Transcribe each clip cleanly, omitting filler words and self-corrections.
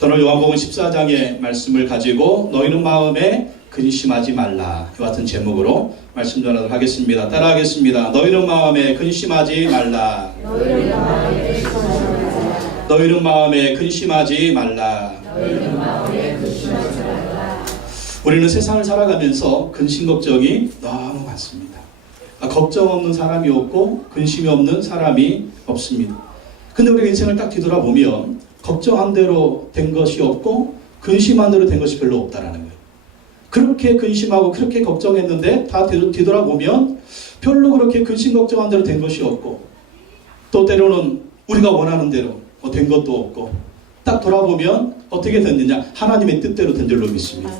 저는 요한복음 14장의 말씀을 가지고 너희는 마음에 근심하지 말라 이 같은 제목으로 말씀 전하도록 하겠습니다. 따라하겠습니다. 너희는 마음에 근심하지 말라. 너희는 마음에 근심하지 말라. 너희는 마음에 근심하지 말라. 너희는 마음에 근심하지 말라. 우리는 세상을 살아가면서 근심 걱정이 너무 많습니다. 걱정 없는 사람이 없고 근심이 없는 사람이 없습니다. 근데 우리 인생을 딱 뒤돌아보면 걱정한 대로 된 것이 없고 근심한 대로 된 것이 별로 없다라는 거예요. 그렇게 근심하고 그렇게 걱정했는데 다 뒤돌아보면 별로 그렇게 근심 걱정한 대로 된 것이 없고 또 때로는 우리가 원하는 대로 된 것도 없고 딱 돌아보면 어떻게 됐느냐? 하나님의 뜻대로 된 줄로 믿습니다.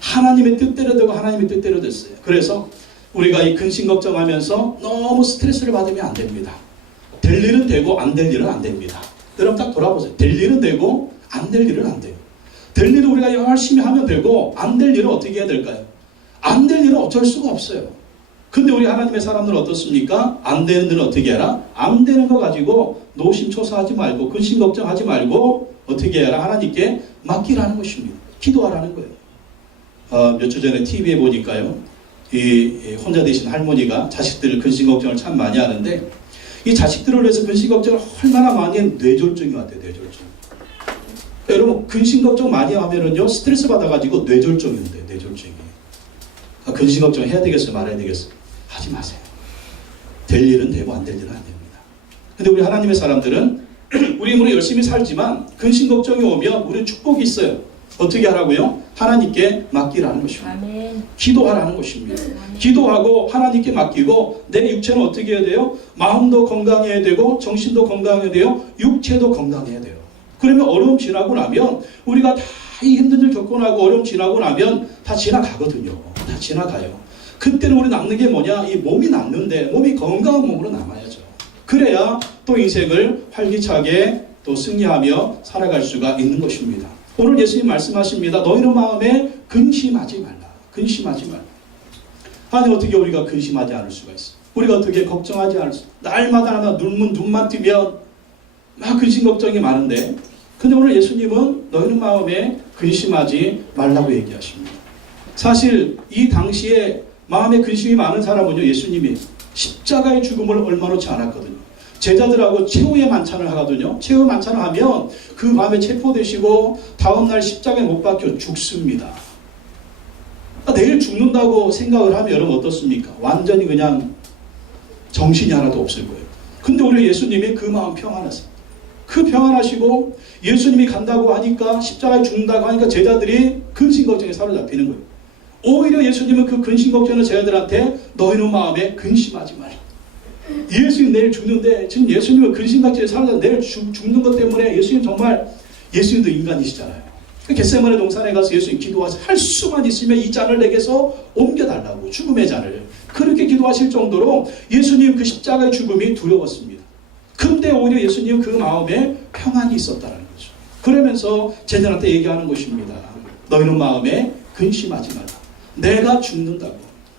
하나님의 뜻대로 되고 하나님의 뜻대로 됐어요. 그래서 우리가 이 근심 걱정하면서 너무 스트레스를 받으면 안 됩니다. 될 일은 되고 안 될 일은 안 됩니다. 여러분 딱 돌아보세요. 될 일은 되고 안 될 일은 안 돼요. 될 일은 우리가 열심히 하면 되고 안 될 일은 어떻게 해야 될까요? 안 될 일은 어쩔 수가 없어요. 근데 우리 하나님의 사람들은 어떻습니까? 안 되는 일은 어떻게 해라? 안 되는 거 가지고 노심초사하지 말고 근심 걱정하지 말고 어떻게 해라? 하나님께 맡기라는 것입니다. 기도하라는 거예요. 몇 주 전에 TV에 보니까요. 이 혼자 되신 할머니가 자식들 근심 걱정을 참 많이 하는데 이 자식들을 위해서 근심 걱정을 얼마나 많이 했는데 뇌졸중이 왔대요. 뇌졸중. 여러분 근심 걱정 많이 하면은요 스트레스 받아가지고 뇌졸중인데 뇌졸중이. 근심 걱정 해야 되겠어요? 말아야 되겠어요? 하지 마세요. 될 일은 되고 안 될 일은 안 됩니다. 근데 우리 하나님의 사람들은 우리 힘으로 열심히 살지만 근심 걱정이 오면 우리는 축복이 있어요. 어떻게 하라고요? 하나님께 맡기라는 것입니다. 아멘. 기도하라는 것입니다. 기도하고 하나님께 맡기고 내 육체는 어떻게 해야 돼요? 마음도 건강해야 되고 정신도 건강해야 돼요. 육체도 건강해야 돼요. 그러면 어려움 지나고 나면 우리가 다 이 힘든 일 겪고 나고 어려움 지나고 나면 다 지나가거든요. 다 지나가요. 그때는 우리 남는 게 뭐냐? 이 몸이 남는데 몸이 건강한 몸으로 남아야죠. 그래야 또 인생을 활기차게 또 승리하며 살아갈 수가 있는 것입니다. 오늘 예수님 말씀하십니다. 너희는 마음에 근심하지 말라. 근심하지 말라. 아니 어떻게 우리가 근심하지 않을 수가 있어? 우리가 어떻게 걱정하지 않을 수? 날마다 눈만 뜨면 막 근심 걱정이 많은데 근데 오늘 예수님은 너희는 마음에 근심하지 말라고 얘기하십니다. 사실 이 당시에 마음에 근심이 많은 사람은요 예수님이 십자가의 죽음을 얼마 놓지 않았거든요. 제자들하고 최후의 만찬을 하거든요. 최후 만찬을 하면 그 밤에 체포되시고 다음날 십자가에 못 박혀 죽습니다. 내일 죽는다고 생각을 하면 여러분 어떻습니까? 완전히 그냥 정신이 하나도 없을 거예요. 근데 우리 예수님이 그 마음 평안하세요. 그 평안하시고 예수님이 간다고 하니까 십자가에 죽는다고 하니까 제자들이 근심 걱정에 사로잡히는 거예요. 오히려 예수님은 그 근심 걱정을 제자들한테 너희는 마음에 근심하지 말라. 예수님 내일 죽는데 지금 예수님은 근심 걱정에 사로잡혀 내일 죽는 것 때문에 예수님 정말 예수님도 인간이시잖아요. 겟세마네 동산에 가서 예수님 기도하셔서 할 수만 있으면 이 잔을 내게서 옮겨달라고 죽음의 잔을 그렇게 기도하실 정도로 예수님 그 십자가의 죽음이 두려웠습니다. 근데 오히려 예수님 그 마음에 평안이 있었다는 거죠. 그러면서 제자들한테 얘기하는 것입니다. 너희는 마음에 근심하지 말라. 내가 죽는다고.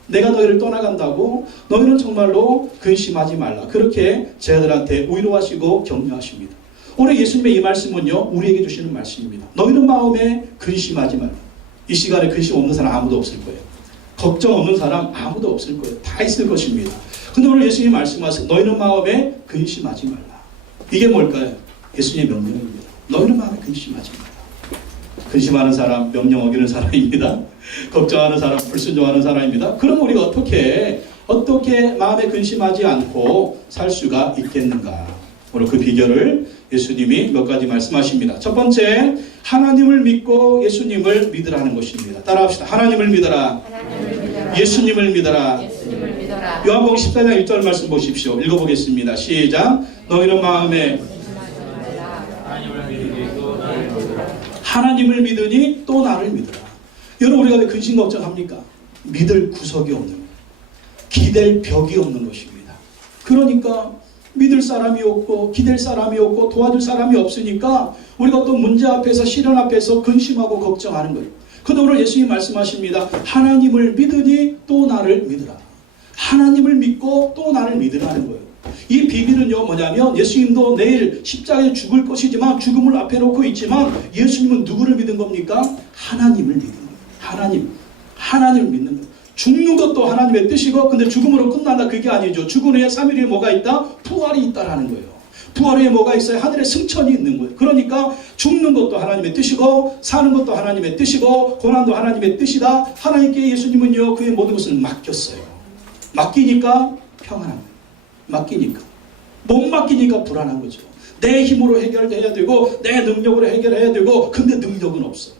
내가 너희를 떠나간다고. 너희는 정말로 근심하지 말라. 그렇게 제자들한테 위로하시고 격려하십니다. 오늘 예수님의 이 말씀은요. 우리에게 주시는 말씀입니다. 너희는 마음에 근심하지 말라. 이 시간에 근심 없는 사람 아무도 없을 거예요. 걱정 없는 사람 아무도 없을 거예요. 다 있을 것입니다. 근데 오늘 예수님이 말씀하세요. 너희는 마음에 근심하지 말라. 이게 뭘까요? 예수님의 명령입니다. 너희는 마음에 근심하지 말라. 근심하는 사람, 명령 어기는 사람입니다. 걱정하는 사람, 불순종하는 사람입니다. 그럼 우리가 어떻게 마음에 근심하지 않고 살 수가 있겠는가? 오늘 그 비결을 예수님이 몇 가지 말씀하십니다. 첫 번째, 하나님을 믿고 예수님을 믿으라는 것입니다. 따라합시다. 하나님을 믿어라. 예수님을 믿어라. 요한복음 14장 1절 말씀 보십시오. 읽어보겠습니다. 시작. 너희는 마음에 하나님을 믿으니 또 나를 믿으라. 여러분 우리가 왜 근심 걱정합니까? 믿을 구석이 없는 거예요. 기댈 벽이 없는 것입니다. 그러니까 믿을 사람이 없고 기댈 사람이 없고 도와줄 사람이 없으니까 우리가 또 문제 앞에서 시련 앞에서 근심하고 걱정하는 거예요. 그런데 오늘 예수님이 말씀하십니다. 하나님을 믿으니 또 나를 믿으라. 하나님을 믿고 또 나를 믿으라는 거예요. 이 비밀은요 뭐냐면 예수님도 내일 십자가에 죽을 것이지만 죽음을 앞에 놓고 있지만 예수님은 누구를 믿은 겁니까? 하나님을 믿는 거예요. 하나님을 믿는 거예요. 죽는 것도 하나님의 뜻이고 근데 죽음으로 끝난다 그게 아니죠. 죽은 후에 3일 후에 뭐가 있다? 부활이 있다라는 거예요. 부활 후에 뭐가 있어요? 하늘에 승천이 있는 거예요. 그러니까 죽는 것도 하나님의 뜻이고 사는 것도 하나님의 뜻이고 고난도 하나님의 뜻이다. 하나님께 예수님은요 그의 모든 것을 맡겼어요. 맡기니까 평안한 거예요. 맡기니까. 못 맡기니까 불안한 거죠. 내 힘으로 해결해야 되고 내 능력으로 해결해야 되고 근데 능력은 없어.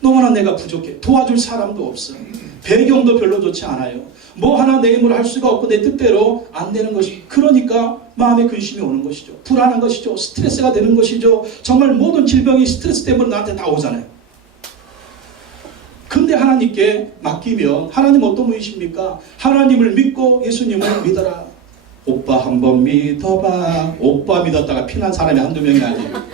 너무나 내가 부족해. 도와줄 사람도 없어. 배경도 별로 좋지 않아요. 뭐 하나 내 힘으로 할 수가 없고 내 뜻대로 안 되는 것이 그러니까 마음에 근심이 오는 것이죠. 불안한 것이죠. 스트레스가 되는 것이죠. 정말 모든 질병이 스트레스 때문에 나한테 다 오잖아요. 근데 하나님께 맡기면 하나님 어떤 분이십니까? 하나님을 믿고 예수님을 믿어라. 오빠 한번 믿어봐. 오빠 믿었다가 피난 사람이 한두 명이 아니에요.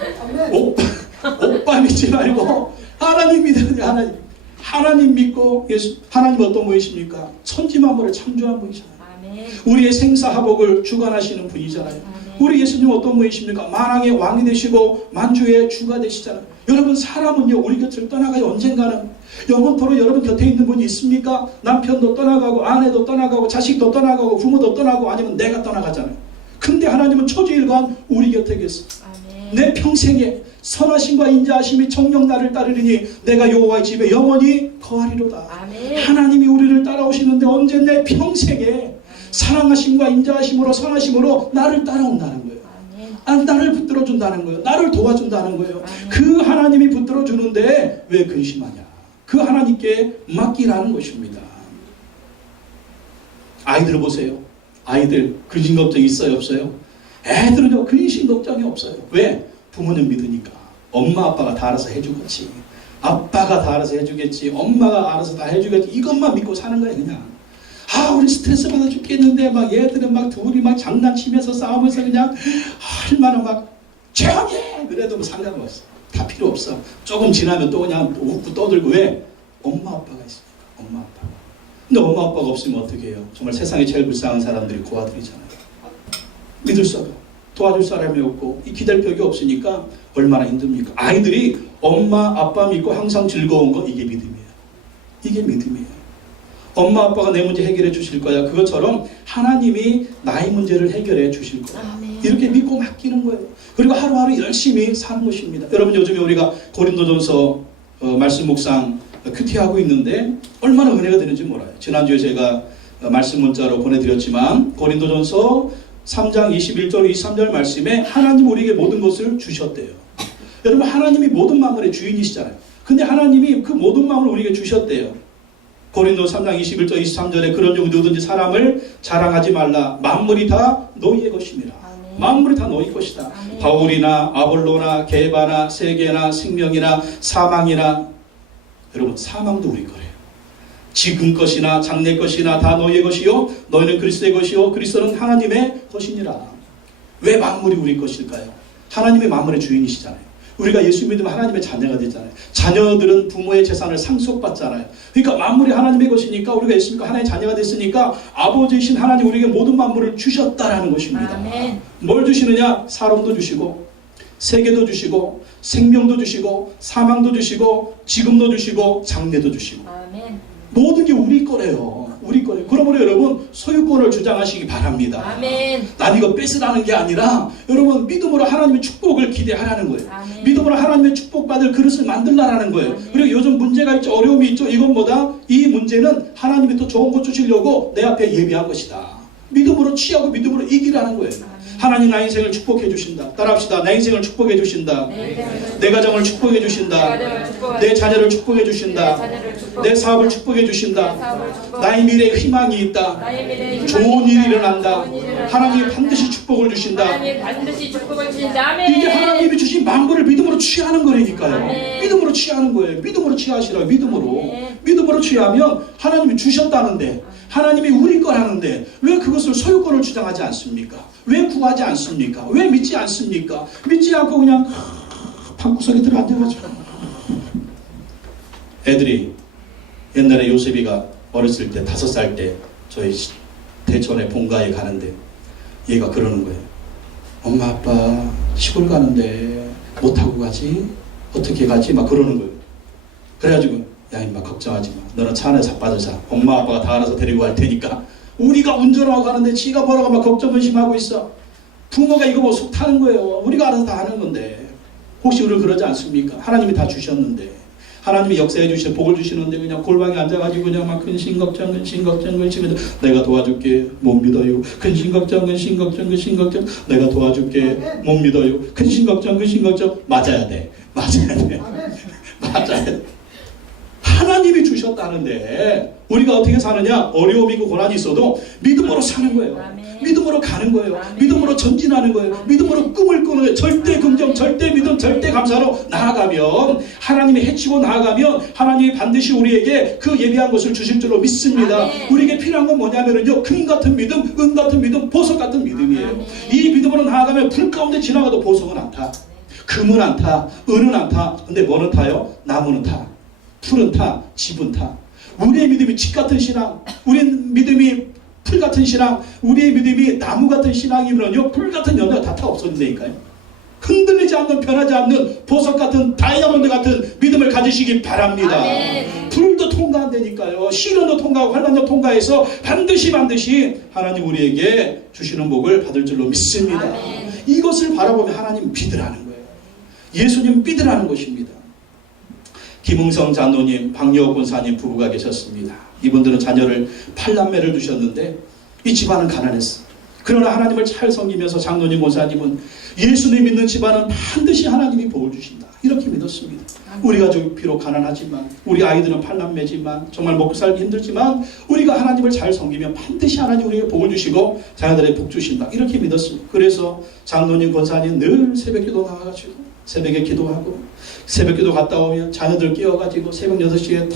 오빠 믿지 말고 하나님 믿어야 돼. 하나님 믿고 하나님 어떤 분이십니까? 천지만물을 창조한 분이잖아요. 아멘. 우리의 생사화복을 주관하시는 분이잖아요. 아멘. 우리 예수님 어떤 분이십니까? 만왕의 왕이 되시고 만주의 주가 되시잖아요. 여러분 사람은요 우리 곁을 떠나가요. 언젠가는 영원토록 여러분 곁에 있는 분이 있습니까? 남편도 떠나가고 아내도 떠나가고 자식도 떠나가고 부모도 떠나고 아니면 내가 떠나가잖아요. 근데 하나님은 초지일관 우리 곁에 계세요. 아멘. 내 평생에 선하심과 인자하심이 정녕 나를 따르리니 내가 여호와의 집에 영원히 거하리로다. 아멘. 하나님이 우리를 따라오시는데 언제 내 평생에 사랑하심과 인자하심으로 선하심으로 나를 따라온다는 거예요. 나를 붙들어준다는 거예요. 나를 도와준다는 거예요. 아멘. 그 하나님이 붙들어주는데 왜 근심하냐. 그 하나님께 맡기라는 것입니다. 아이들 보세요. 아이들 근심 걱정 있어요 없어요? 애들은요 근심 걱정이 없어요. 왜? 부모님 믿으니까. 엄마 아빠가 다 알아서 해주겠지. 아빠가 다 알아서 해주겠지. 엄마가 알아서 다 해주겠지. 이것만 믿고 사는 거예요 그냥. 우리 스트레스 받아 죽겠는데 막 얘들은 막 둘이 막 장난치면서 싸우면서 그냥 얼마나 막 조용해. 그래도 뭐 상관없어. 다 필요 없어. 조금 지나면 또 그냥 웃고 떠들고. 왜? 엄마 아빠가 있으니까. 엄마 아빠가. 근데 엄마 아빠가 없으면 어떻게 해요? 정말 세상에 제일 불쌍한 사람들이 그 아들이잖아요. 믿을 수 없고 도와줄 사람이 없고 이 기댈 벽이 없으니까 얼마나 힘듭니까? 아이들이 엄마 아빠 믿고 항상 즐거운 거 이게 믿음이에요. 이게 믿음이에요. 엄마 아빠가 내 문제 해결해 주실 거야. 그것처럼 하나님이 나의 문제를 해결해 주실 거야. 아멘. 이렇게 믿고 맡기는 거예요. 그리고 하루하루 열심히 사는 것입니다. 여러분 요즘에 우리가 고린도전서 말씀 묵상 큐티하고 있는데 얼마나 은혜가 되는지 몰라요. 지난주에 제가 말씀 문자로 보내드렸지만 고린도전서 3장 21절 23절 말씀에 하나님 우리에게 모든 것을 주셨대요. 여러분 하나님이 모든 만물의 주인이시잖아요. 근데 하나님이 그 모든 만물을 우리에게 주셨대요. 고린도 3장 21절 23절에 그런즉 누구든지 사람을 자랑하지 말라. 만물이 다 너희의 것입니다. 아멘. 만물이 다 너희 것이다. 아멘. 바울이나 아볼로나 게바나 세계나 생명이나 사망이나 여러분 사망도 우리 거래요. 지금 것이나 장래 것이나 다 너희의 것이요 너희는 그리스도의 것이요 그리스도는 하나님의 것이니라. 왜 만물이 우리 것일까요? 하나님의 만물의 주인이시잖아요. 우리가 예수 믿으면 하나님의 자녀가 되잖아요. 자녀들은 부모의 재산을 상속받잖아요. 그러니까 만물이 하나님의 것이니까 우리가 예수 믿고 하나님의 자녀가 됐으니까 아버지이신 하나님 우리에게 모든 만물을 주셨다라는 것입니다. 아멘. 뭘 주시느냐? 사람도 주시고 세계도 주시고 생명도 주시고 사망도 주시고 지금도 주시고 장래도 주시고 아멘. 모든 게 우리 거래요. 우리 거래요. 그러므로 여러분 소유권을 주장하시기 바랍니다. 아멘. 난 이거 뺏으라는 게 아니라 여러분 믿음으로 하나님의 축복을 기대하라는 거예요. 아멘. 믿음으로 하나님의 축복받을 그릇을 만들라는 거예요. 아멘. 그리고 요즘 문제가 있죠. 어려움이 있죠. 이것보다 이 문제는 하나님이 더 좋은 것 주시려고 내 앞에 예비한 것이다. 믿음으로 취하고 믿음으로 이기라는 거예요. 아멘. 하나님 나의 인생을 축복해 주신다. 따라합시다. 내 인생을 축복해 주신다. 내 가정을 축복해 주신다. 내 자녀를 축복해 주신다. 내 사업을 축복해 주신다. 나의 미래에 희망이 있다. 좋은 일이 일어난다. 하나님이 반드시 축복을 주신다. 하나님 반드시 축복을 주신다. 아멘. 이게 하나님이 주신 만물을 믿음으로 취하는 거라니까요. 아멘. 믿음으로 취하는 거예요. 믿음으로 취하시라고. 믿음으로. 아멘. 믿음으로 취하면 하나님이 주셨다는데 하나님이 우리 거라는데 왜 그것을 소유권을 주장하지 않습니까? 왜 구하지 않습니까? 왜 믿지 않습니까? 믿지 않고 그냥 방구석에 들어 앉아가지고 애들이 옛날에 요셉이가 어렸을 때 5살 때 저희 대천에 본가에 가는데 얘가 그러는 거예요. 엄마 아빠 시골 가는데 못 타고 가지? 어떻게 가지? 막 그러는 거예요. 그래가지고 야 임마 걱정하지 마. 너는 차 안에 자빠져 자. 엄마 아빠가 다 알아서 데리고 갈 테니까. 우리가 운전하고 가는데 지가 뭐라고 막 걱정 의심하고 있어. 부모가 이거 뭐 속 타는 거예요. 우리가 알아서 다 하는 건데 혹시 우리를 그러지 않습니까? 하나님이 다 주셨는데 하나님이 역사해 주시는 복을 주시는데 그냥 골방에 앉아가지고 그냥 막 근심 걱정 내가 도와줄게 못 믿어요. 근심 걱정 내가 도와줄게 못 믿어요. 근심 걱정 맞아야 돼. 맞아야 돼. 하나님이 주셨다는데 우리가 어떻게 사느냐? 어려움이고 고난이 있어도 믿음으로 사는 거예요. 아멘. 믿음으로 가는 거예요. 아멘. 믿음으로 전진하는 거예요. 믿음으로 꿈을 꾸는 거예요. 절대 긍정, 절대 믿음, 절대 감사로 나아가면 하나님이 해치고 나아가면 하나님이 반드시 우리에게 그 예비한 것을 주실 줄로 믿습니다. 아멘. 우리에게 필요한 건 뭐냐면요, 금 같은 믿음, 은 같은 믿음, 보석 같은 믿음이에요. 아멘. 이 믿음으로 나아가면 불 가운데 지나가도 보석은 안 타, 금은 안 타, 은은 안 타. 근데 뭐는 타요? 나무는 타, 풀은 타, 집은 타. 우리의 믿음이 집 같은 신앙, 우리의 믿음이 풀 같은 신앙, 우리의 믿음이 나무 같은 신앙이면요, 풀 같은 연애가 다 없어진다니까요. 흔들리지 않는, 변하지 않는 보석 같은 다이아몬드 같은 믿음을 가지시기 바랍니다. 아멘. 불도 통과한다니까요. 시련도 통과하고 환난도 통과해서 반드시 하나님 우리에게 주시는 복을 받을 줄로 믿습니다. 아멘. 이것을 바라보면 하나님 믿으라는 거예요. 예수님 믿으라는 것입니다. 김흥성 장로님, 박여옥 권사님 부부가 계셨습니다. 이분들은 자녀를 8남매를 두셨는데 이 집안은 가난했어. 그러나 하나님을 잘 섬기면서 장로님, 권사님은 예수님 믿는 집안은 반드시 하나님이 복을 주신다. 이렇게 믿었습니다. 우리 가족이 비록 가난하지만, 우리 아이들은 8남매지만, 정말 먹고 살기 힘들지만 우리가 하나님을 잘 섬기면 반드시 하나님 우리에게 복을 주시고 자녀들에게 복 주신다. 이렇게 믿었습니다. 그래서 장로님, 권사님 늘 새벽기도 나와가지고 새벽에 기도하고, 새벽기도 갔다 오면 자녀들 깨워가지고 새벽 6시에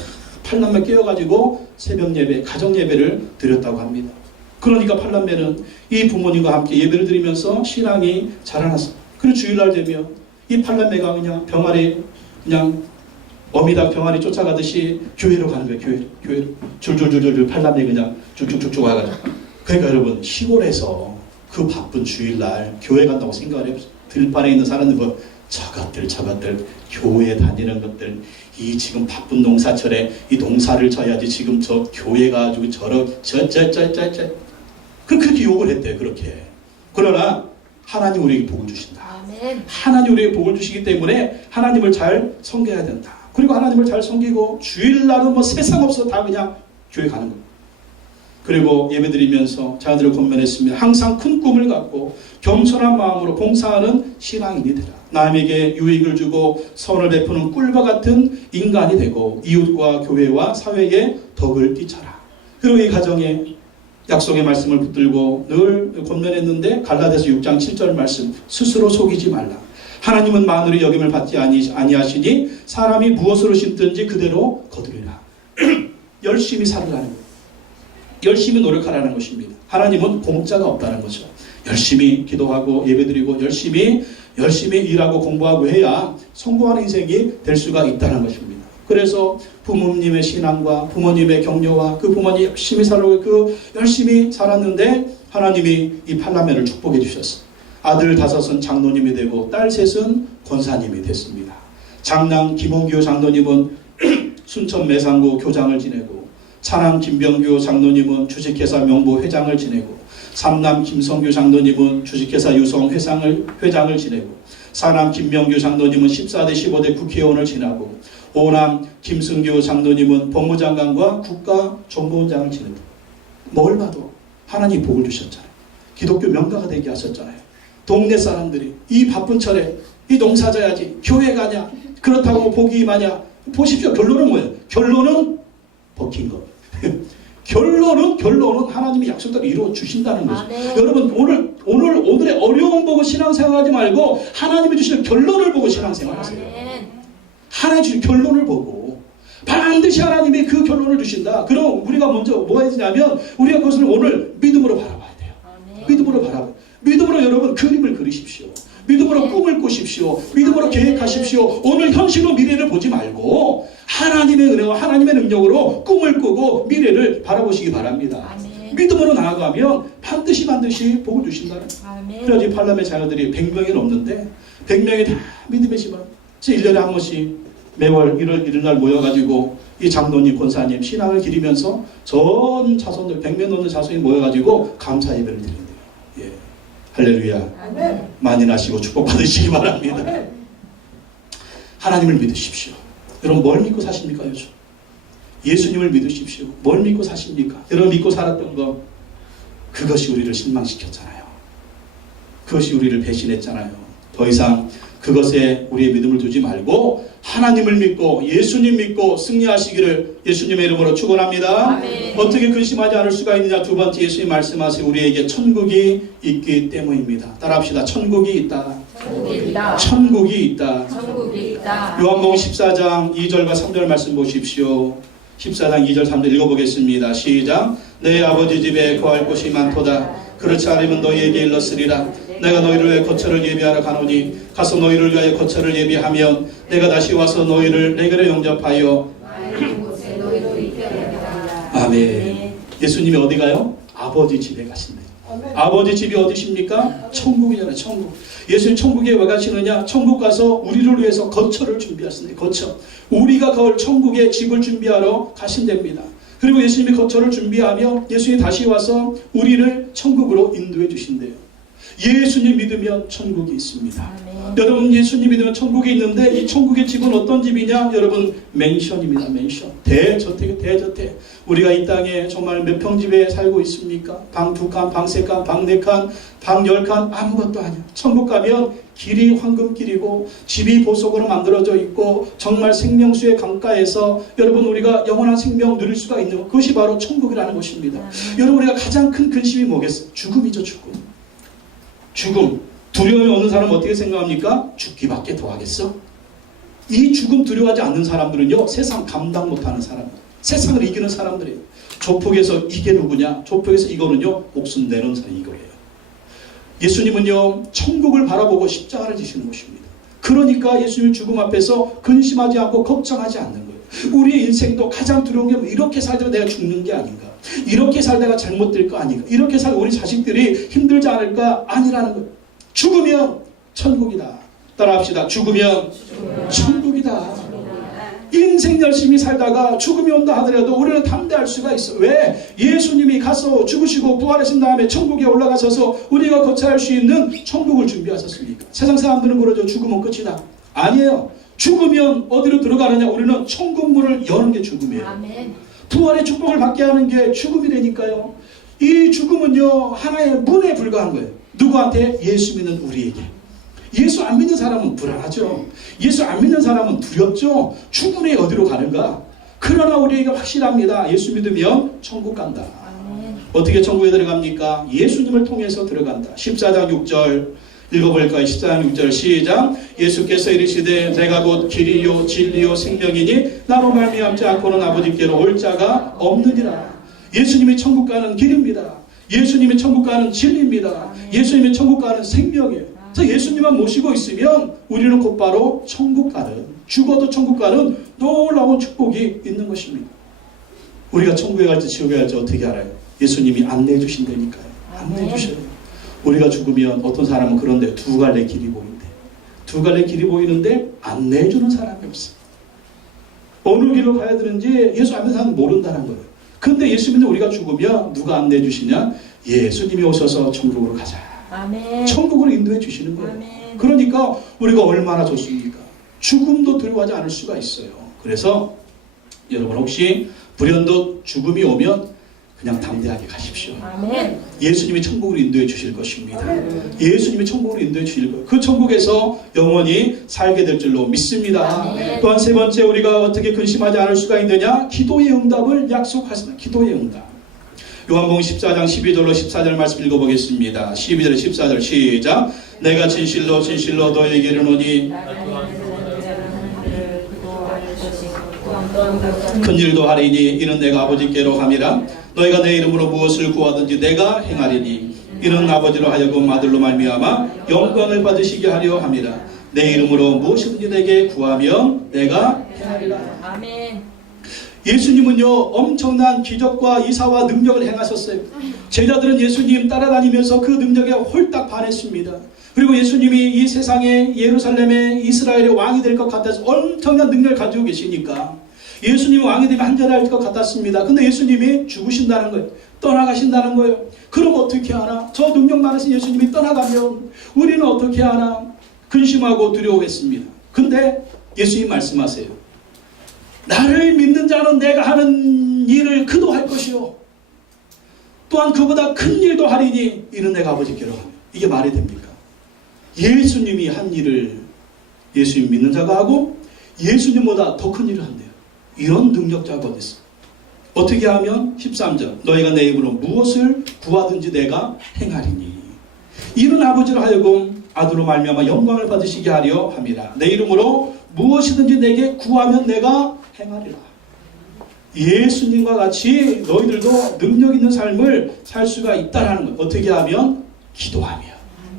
8남매 깨워가지고 새벽 예배, 가정 예배를 드렸다고 합니다. 그러니까 8남매는 이 부모님과 함께 예배를 드리면서 신앙이 자라났어요. 그리고 주일날 되면 이 8남매가 그냥 병아리, 그냥 어미닭 병아리 쫓아가듯이 교회로 가는 거예요. 교회로 줄줄줄줄 8남매 그냥 쭉쭉쭉쭉 와가지고. 그러니까 여러분, 시골에서 그 바쁜 주일날 교회 간다고 생각을 해보세요. 들판에 있는 사람들 뭐 저것들 교회 다니는 것들, 이 지금 바쁜 농사철에 이 농사를 져야지 지금 저 교회 가지고 그렇게 욕을 했대요. 그렇게. 그러나 하나님 우리에게 복을 주신다. 아멘. 하나님 우리에게 복을 주시기 때문에 하나님을 잘 섬겨야 된다. 그리고 하나님을 잘 섬기고 주일날은 뭐 세상 없어 다 그냥 교회 가는 거예요. 그리고 예배드리면서 자녀들을 권면했습니다. 항상 큰 꿈을 갖고 겸손한 마음으로 봉사하는 신앙인이 되라. 남에게 유익을 주고 선을 베푸는 꿀과 같은 인간이 되고 이웃과 교회와 사회에 덕을 끼쳐라. 그리고 이 가정에 약속의 말씀을 붙들고 늘 권면했는데 갈라디아서 6장 7절 말씀, 스스로 속이지 말라. 하나님은 마누리 여김을 받지 아니하시니 사람이 무엇으로 심든지 그대로 거두리라. 열심히 살으라는 거예요. 열심히 노력하라는 것입니다. 하나님은 공짜가 없다는 거죠. 열심히 기도하고 예배드리고 열심히 일하고 공부하고 해야 성공하는 인생이 될 수가 있다는 것입니다. 그래서 부모님의 신앙과 부모님의 격려와 그 부모님 열심히 살고 열심히 살았는데 하나님이 이 8남매를 축복해 주셨어요. 아들 5은 장로님이 되고 딸 3은 권사님이 됐습니다. 장남 김홍규 장로님은 순천 매상구 교장을 지내고, 차남 김병규 장로님은 주식회사 명부 회장을 지내고, 삼남 김성규 장로님은 주식회사 유성 회장을 지내고, 사남 김명규 장로님은 14대 15대 국회의원을 지내고, 오남 김승규 장로님은 법무장관과 국가정보원장을 지내고. 뭘 봐도 하나님 복을 주셨잖아요. 기독교 명가가 되게 하셨잖아요. 동네 사람들이 이 바쁜 철에 이 농사 져야지 교회 가냐, 그렇다고 복이 임하냐. 보십시오. 결론은 뭐예요? 결론은 벗긴 것. 결론은 하나님이 약속대로 이루어 주신다는 거죠. 아멘. 여러분 오늘의 어려움 보고 신앙생활하지 말고 하나님이 주시는 결론을 보고 신앙생활하세요. 아멘. 하나님 주신 결론을 보고 반드시 하나님이 그 결론을 주신다. 그럼 우리가 먼저 뭐가 있냐면 우리가 그것을 오늘 믿음으로 바라봐야 돼요. 아멘. 믿음으로 바라봐요. 믿음으로 여러분 그림을 그리십시오. 믿음으로 꿈을 꾸십시오. 믿음으로 계획하십시오. 오늘 현실로 미래를 보지 말고 하나님의 은혜와 하나님의 능력으로 꿈을 꾸고 미래를 바라보시기 바랍니다. 아멘. 믿음으로 나아가면 반드시 복을 주신다는. 아멘. 그래서 이 팔남의 자녀들이 100명이 넘는데 100명이 다 믿음의 집안. 1년에 한 번씩 매월 1월 날 모여가지고 이 장로님, 권사님 신앙을 기리면서 전 자손들 100명 넘는 자손이 모여가지고 감사 예배를 드린대요. 예. 할렐루야. 아멘. 만인하시고 축복받으시기 바랍니다. 하나님을 믿으십시오. 여러분 뭘 믿고 사십니까 요즘? 예수님을 믿으십시오. 뭘 믿고 사십니까? 여러분 믿고 살았던 거 그것이 우리를 실망시켰잖아요. 그것이 우리를 배신했잖아요. 더 이상 그것에 우리의 믿음을 두지 말고 하나님을 믿고 예수님 믿고 승리하시기를 예수님의 이름으로 축원합니다. 아멘. 어떻게 근심하지 않을 수가 있느냐? 두 번째 예수님 말씀하세요. 우리에게 천국이 있기 때문입니다. 따라합시다. 천국이 있다. 천국이 있다. 천국이 있다. 천국이 있다. 요한복음 14장 2절과 3절 말씀 보십시오. 14장 2절 3절 읽어보겠습니다. 시작. 내 아버지 집에 거할 곳이 많도다. 그렇지 않으면 너희에게 일렀으리라. 내가 너희를 위해 거처를 예비하러 가노니 가서 너희를 위하여 거처를 예비하면 내가 다시 와서 너희를 내게로 영접하여 아멘. 예수님이 어디 가요? 아버지 집에 가신대요. 아버지 집이 어디십니까? 천국이잖아요. 천국. 예수님 천국에 왜 가시느냐? 천국 가서 우리를 위해서 거처를 준비하신대요. 거처. 우리가 거할 천국에 집을 준비하러 가신답니다. 그리고 예수님이 거처를 준비하며 예수님이 다시 와서 우리를 천국으로 인도해 주신대요. 예수님 믿으면 천국이 있습니다. 아멘. 여러분 예수님 믿으면 천국이 있는데 이 천국의 집은 어떤 집이냐? 여러분 맨션입니다. 맨션. 대저택. 우리가 이 땅에 정말 몇 평집에 살고 있습니까? 방 2칸, 방 3칸, 방 4칸, 방 10칸 아무것도 아니야. 천국 가면 길이 황금길이고 집이 보석으로 만들어져 있고 정말 생명수의 강가에서 여러분 우리가 영원한 생명 누릴 수가 있는 것. 그것이 바로 천국이라는 것입니다. 여러분 우리가 가장 큰 근심이 뭐겠어요? 죽음이죠. 죽음. 두려움이 오는 사람은 어떻게 생각합니까? 죽기밖에 더 하겠어? 이 죽음 두려워하지 않는 사람들은요 세상 감당 못하는 사람이에요. 세상을 이기는 사람들이에요. 조폭에서 이게 누구냐? 조폭에서 이거는요 목숨 내놓은 사람이 이거예요. 예수님은요 천국을 바라보고 십자가를 지시는 것입니다. 그러니까 예수님 죽음 앞에서 근심하지 않고 걱정하지 않는 거예요. 우리의 인생도 가장 두려운 게 뭐 이렇게 살다가 내가 죽는 게 아닌가? 이렇게 살다가 잘못될 거 아닌가? 이렇게 살 우리 자식들이 힘들지 않을까? 아니라는 거예요. 죽으면 천국이다. 따라합시다. 죽으면 천국이다. 인생 열심히 살다가 죽음이 온다 하더라도 우리는 담대할 수가 있어. 왜? 예수님이 가서 죽으시고 부활하신 다음에 천국에 올라가셔서 우리가 거처할 수 있는 천국을 준비하셨으니까. 세상 사람들은 그러죠. 죽으면 끝이다. 아니에요. 죽으면 어디로 들어가느냐? 우리는 천국문을 여는 게 죽음이에요. 아멘. 부활의 축복을 받게 하는 게 죽음이 되니까요. 이 죽음은요 하나의 문에 불과한 거예요. 누구한테? 예수 믿는 우리에게. 예수 안 믿는 사람은 불안하죠. 예수 안 믿는 사람은 두렵죠. 죽음이 어디로 가는가? 그러나 우리에게 확실합니다. 예수 믿으면 천국 간다. 아멘. 어떻게 천국에 들어갑니까? 예수님을 통해서 들어간다. 14장 6절 읽어볼까요? 14장 6절 시작. 예수께서 이르시되 내가 곧 길이요 진리요 생명이니 나로 말미암지 않고는 아버지께로 올 자가 없느니라. 예수님이 천국 가는 길입니다. 예수님이 천국 가는 진리입니다. 예수님이 천국 가는 생명이에요. 그래서 예수님만 모시고 있으면 우리는 곧바로 천국 가는, 죽어도 천국 가는 놀라운 축복이 있는 것입니다. 우리가 천국에 갈지 지옥에 갈지 어떻게 알아요? 예수님이 안내해 주신다니까요. 안내해 주셔요. 우리가 죽으면 어떤 사람은 그런데 두 갈래 길이 보이는데 두 갈래 길이 보이는데 안내해 주는 사람이 없어. 어느 길로 가야 되는지 예수 안 믿는 사람은 모른다는 거예요. 근데 예수 믿는 우리가 죽으면 누가 안내해 주시냐? 예수님이 오셔서 천국으로 가자. 아멘. 천국으로 인도해 주시는 거예요. 아멘. 그러니까 우리가 얼마나 좋습니까? 죽음도 두려워하지 않을 수가 있어요. 그래서 여러분 혹시 불현듯 죽음이 오면 그냥 담대하게 가십시오. 아멘. 예수님이 천국으로 인도해 주실 것입니다. 예수님이 천국으로 인도해 주실 거예요. 그 천국에서 영원히 살게 될 줄로 믿습니다. 아멘. 또한 세 번째 우리가 어떻게 근심하지 않을 수가 있느냐? 기도의 응답을 약속하시는 기도의 응답. 요한복음 14장 12절로 14절 말씀 읽어보겠습니다. 12절 14절 시작. 내가 진실로 진실로 너희에게 이르노니 큰 일도 하리니 이는 내가 아버지께로 함이라. 너희가 내 이름으로 무엇을 구하든지 내가 행하리니 이는 아버지로 하여금 아들로 말미암아 영광을 받으시게 하려 함이라. 내 이름으로 무엇이든지 내게 구하면 내가 행하리라. 아멘. 예수님은요 엄청난 기적과 이사와 능력을 행하셨어요. 제자들은 예수님 따라다니면서 그 능력에 홀딱 반했습니다. 그리고 예수님이 이 세상에 예루살렘의 이스라엘의 왕이 될 것 같아서 엄청난 능력을 가지고 계시니까 예수님이 왕이 되면 한잔할 것 같았습니다. 근데 예수님이 죽으신다는 거예요. 떠나가신다는 거예요. 그럼 어떻게 하나? 저 능력 많으신 예수님이 떠나가면 우리는 어떻게 하나? 근심하고 두려워했습니다. 근데 예수님 말씀하세요. 나를 믿는 자는 내가 하는 일을 그도 할 것이요 또한 그보다 큰 일도 하리니 이는 내가 아버지께로 하며. 이게 말이 됩니까? 예수님이 한 일을 예수님 믿는 자가 하고 예수님보다 더 큰 일을 한대요. 이런 능력자가 어디 있어? 어떻게 하면 13절 너희가 내 이름으로 무엇을 구하든지 내가 행하리니 이런 아버지로 하여금 아들로 말미암아 영광을 받으시게 하려 함이라. 내 이름으로 무엇이든지 내게 구하면 내가 행하리라. 예수님과 같이 너희들도 능력 있는 삶을 살 수가 있다라는 것. 어떻게 하면? 기도하며.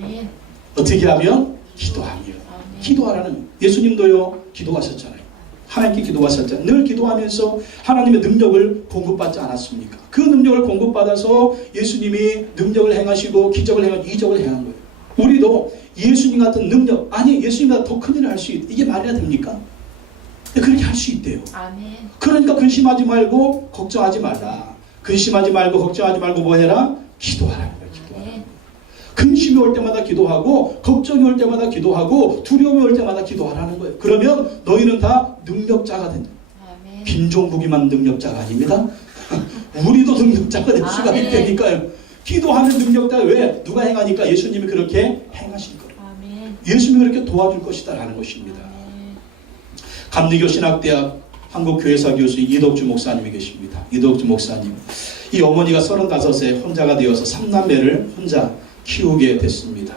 아멘. 어떻게 하면? 기도하며. 아멘. 기도하라는 거예요. 예수님도요 기도하셨잖아요. 하나님께 기도하셨잖아요. 늘 기도하면서 하나님의 능력을 공급받지 않았습니까? 그 능력을 공급받아서 예수님이 능력을 행하시고 기적을 행하고 이적을 행한 거예요. 우리도 예수님 같은 능력, 아니 예수님보다 더 큰 일을 할 수 있다. 이게 말이나 됩니까? 그렇게 할 수 있대요. 아멘. 그러니까 근심하지 말고 걱정하지 말라. 근심하지 말고 걱정하지 말고 뭐 해라? 기도하라는 거예요. 기도하라. 아멘. 근심이 올 때마다 기도하고 걱정이 올 때마다 기도하고 두려움이 올 때마다 기도하라는 거예요. 그러면 너희는 다 능력자가 된다. 아멘. 빈종국이만 능력자가 아닙니다. 우리도 능력자가 될 수가 아멘. 있다니까요. 기도하는 능력자. 왜? 누가 행하니까 예수님이 그렇게 행하신 거예요. 아멘. 예수님이 그렇게 도와줄 것이다 라는 것입니다. 아멘. 감리교 신학대학 한국교회사 교수 이덕주 목사님이 계십니다. 이덕주 목사님. 이 어머니가 35세 혼자가 되어서 3남매를 혼자 키우게 됐습니다.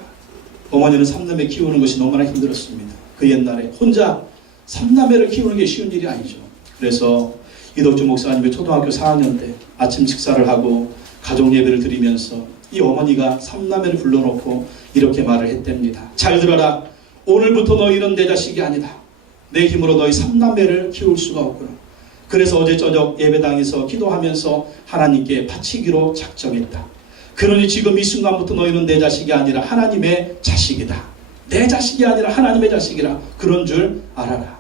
어머니는 3남매 키우는 것이 너무나 힘들었습니다. 그 옛날에 혼자 3남매를 키우는 게 쉬운 일이 아니죠. 그래서 이덕주 목사님이 초등학교 4학년 때 아침 식사를 하고 가족 예배를 드리면서 이 어머니가 3남매를 불러놓고 이렇게 말을 했답니다. 잘 들어라. 오늘부터 너희는 내 자식이 아니다. 내 힘으로 너희 3남매를 키울 수가 없구나. 그래서 어제 저녁 예배당에서 기도하면서 하나님께 바치기로 작정했다. 그러니 지금 이 순간부터 너희는 내 자식이 아니라 하나님의 자식이다. 내 자식이 아니라 하나님의 자식이라. 그런 줄 알아라.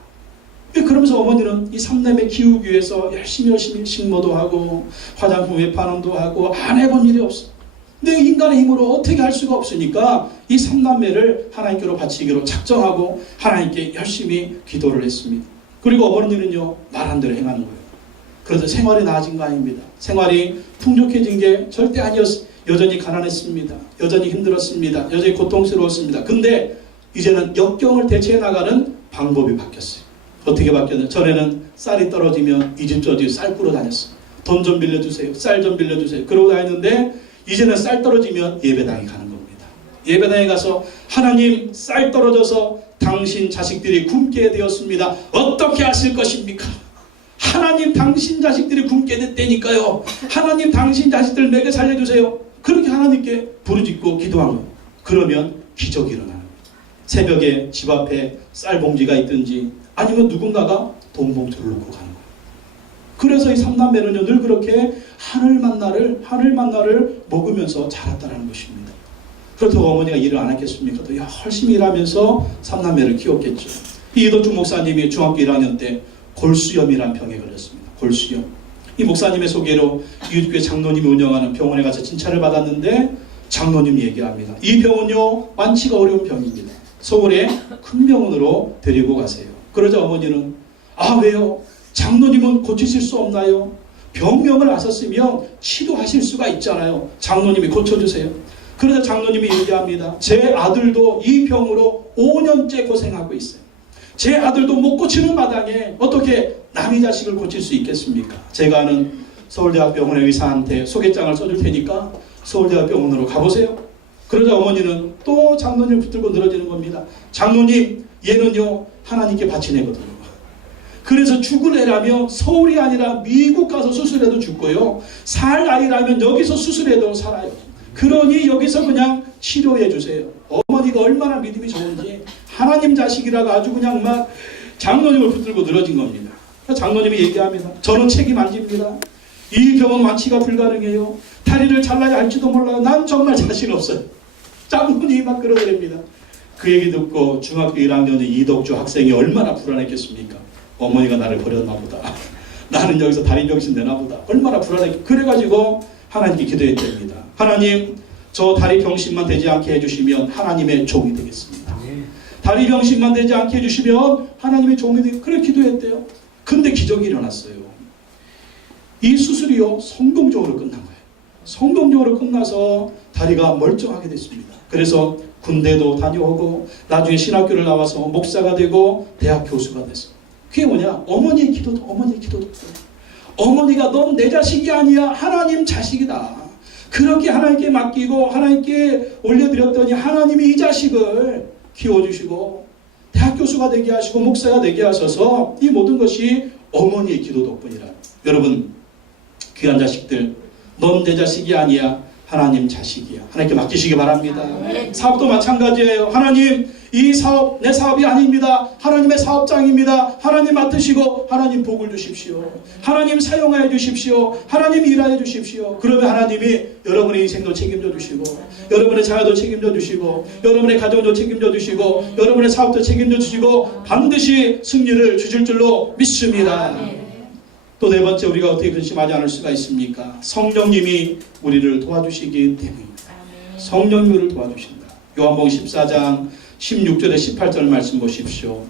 그러면서 어머니는 이 3남매 키우기 위해서 열심히 식모도 하고 화장품 외판원도 하고 안 해본 일이 없어. 근데 인간의 힘으로 어떻게 할 수가 없으니까 이 3남매를 하나님께로 바치기로 작정하고 하나님께 열심히 기도를 했습니다. 그리고 어머니는요 말한 대로 행하는 거예요. 그래서 생활이 나아진 거 아닙니다. 생활이 풍족해진 게 절대 아니었어요. 여전히 가난했습니다. 여전히 힘들었습니다. 여전히 고통스러웠습니다. 근데 이제는 역경을 대체해 나가는 방법이 바뀌었어요. 어떻게 바뀌었나요? 전에는 쌀이 떨어지면 이 집 저 집 쌀 꾸러 다녔어요. 돈 좀 빌려주세요. 쌀 좀 빌려주세요. 그러고 다녔는데 이제는 쌀 떨어지면 예배당에 가는 겁니다. 예배당에 가서 하나님 쌀 떨어져서 당신 자식들이 굶게 되었습니다. 어떻게 하실 것입니까? 하나님 당신 자식들이 굶게 됐다니까요. 하나님 당신 자식들 먹여 살려주세요. 그렇게 하나님께 부르짖고 기도한 거예요. 그러면 기적이 일어나는 거예요. 새벽에 집 앞에 쌀 봉지가 있든지 아니면 누군가가 돈 봉투를 놓고 가는 거예요. 그래서 이 3남매는요 늘 그렇게 하늘 만나를 먹으면서 자랐다는 것입니다. 그렇다고 어머니가 일을 안 했겠습니까? 또 열심히 일하면서 3남매를 키웠겠죠. 이덕주 목사님이 중학교 1학년 때 골수염이라는 병에 걸렸습니다. 골수염. 이 목사님의 소개로 이웃교회 장로님이 운영하는 병원에 가서 진찰을 받았는데 장로님이 얘기합니다. 이 병은요 완치가 어려운 병입니다. 서울에 큰 병원으로 데리고 가세요. 그러자 어머니는 아 왜요? 장로님은 고치실 수 없나요? 병명을 아셨으면 치료하실 수가 있잖아요. 장로님이 고쳐주세요. 그러자 장로님이 얘기합니다. 제 아들도 이 병으로 5년째 고생하고 있어요. 제 아들도 못 고치는 마당에 어떻게 남의 자식을 고칠 수 있겠습니까? 제가 아는 서울대학병원의 의사한테 소개장을 써줄 테니까 서울대학병원으로 가보세요. 그러자 어머니는 또 장로님을 붙들고 늘어지는 겁니다. 장로님, 얘는요 하나님께 바친 애거든요. 그래서 죽을 애라면 서울이 아니라 미국 가서 수술해도 죽고요. 살 아이라면 여기서 수술해도 살아요. 그러니 여기서 그냥 치료해 주세요. 어머니가 얼마나 믿음이 좋은지 하나님 자식이라고 아주 그냥 막 장로님을 붙들고 늘어진 겁니다. 장로님이 얘기합니다. 저는 책임 안 집니다. 이 병은 완치가 불가능해요. 다리를 잘라야 할지도 몰라요. 난 정말 자신 없어요. 장로님이 막 그러더랍니다. 그 얘기 듣고 중학교 1학년의 이덕주 학생이 얼마나 불안했겠습니까? 어머니가 나를 버렸나 보다. 나는 여기서 다리 병신 되나 보다. 얼마나 불안했겠. 그래가지고 하나님께 기도했답니다. 하나님, 저 다리 병신만 되지 않게 해주시면 하나님의 종이 되겠습니다. 다리 병신만 되지 않게 해주시면 하나님의 종이 되겠습니다. 그래 기도했대요. 근데 기적이 일어났어요. 이 수술이요 성공적으로 끝난 거예요. 성공적으로 끝나서 다리가 멀쩡하게 됐습니다. 그래서 군대도 다녀오고 나중에 신학교를 나와서 목사가 되고 대학 교수가 됐어요. 그게 뭐냐? 어머니의 기도도 어머니가 넌 내 자식이 아니야. 하나님 자식이다. 그렇게 하나님께 맡기고 하나님께 올려드렸더니 하나님이 이 자식을 키워주시고 대학 교수가 되게 하시고 목사가 되게 하셔서 이 모든 것이 어머니의 기도 덕분이라. 여러분 귀한 자식들, 넌 내 자식이 아니야. 하나님 자식이야. 하나님께 맡기시기 바랍니다. 사업도 마찬가지예요. 하나님, 이 사업 내 사업이 아닙니다. 하나님의 사업장입니다. 하나님 맡으시고 하나님 복을 주십시오. 하나님 사용하여 주십시오. 하나님 일하여 주십시오. 그러면 하나님이 여러분의 인생도 책임져 주시고 여러분의 자녀도 책임져 주시고 여러분의 가정도 책임져 주시고 여러분의 사업도 책임져 주시고 반드시 승리를 주실 줄로 믿습니다. 또 네 번째, 우리가 어떻게 근심하지 않을 수가 있습니까? 성령님이 우리를 도와주시기 때문입니다. 성령님이 우리를 도와주신다. 요한복음 14장 16절에 18절 말씀 보십시오.